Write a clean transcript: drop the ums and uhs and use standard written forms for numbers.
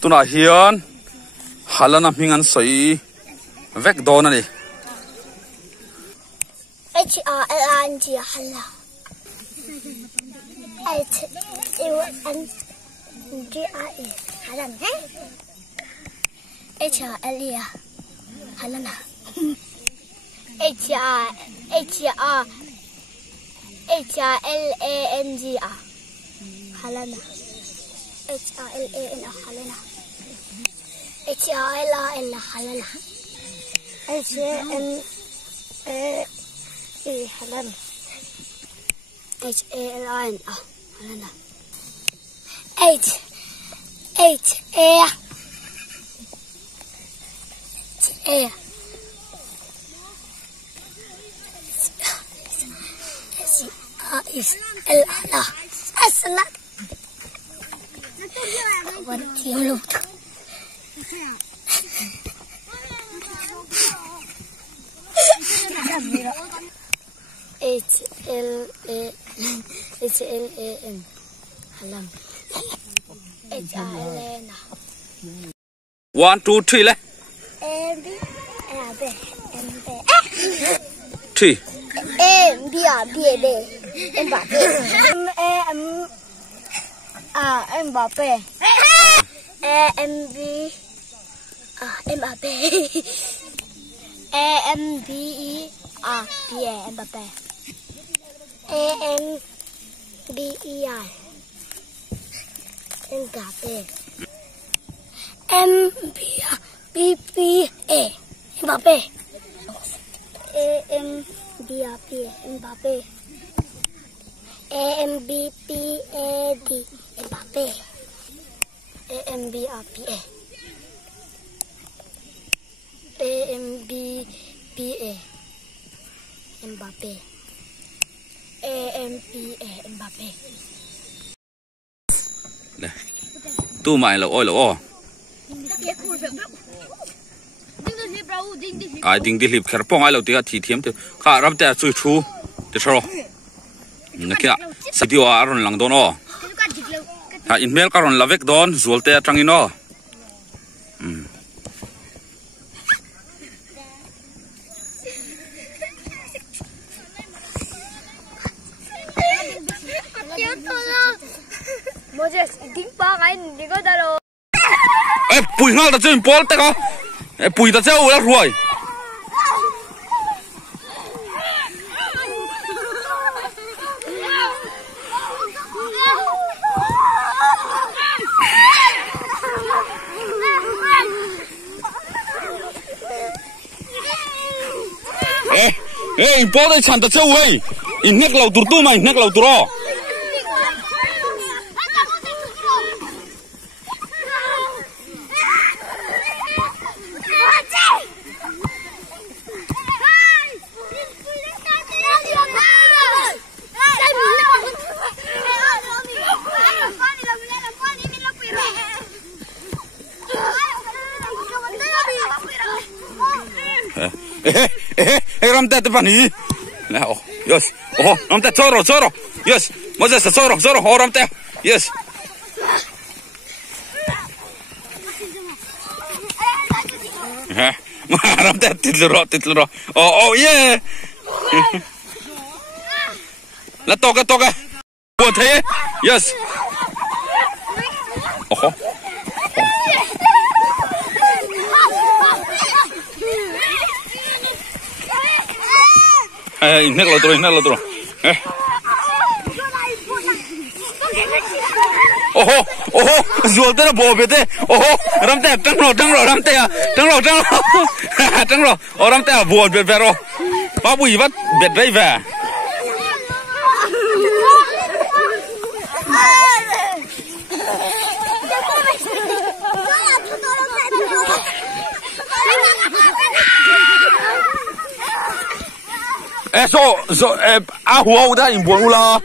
tuna hian halana mingan soi vek dona ni HRLNG hala HUNGRE halan HRLE halana HRLANG halana HRLAN halana HRLAN halana HMAE halana HALN halana HLAN halam HRLN 1 2 3 le T Mbappe tu mai lo oi lo o ai ding di lip kher pong ai lo ti thi thiam te kha ram te chui thu te thro na kya sadio aron lang don o ha email karon lavek don zulte atangin o Moses, ding pa kain, di ko dalo. Pui ngal ta chen pol te ko. Pui ta cheu la ruai. Pol ta chan ta cheu ei. In nek lau tur tu mai, nek lau tur o. Ram te pani. Now, yes. Oh, ram te choro. Yes. Moses choro. Oh, ram te. Yes. Ram te titluro. Oh, yeah. La toka. Buat he. Yes. Oh. Nek lo tro. Oh, zual te na bo bete. Oh, ram te tang lo ram te. Tang lo. Oh, ram te bo bet vero. Ba bu ibat bet dai va. So, a huo da in buong la.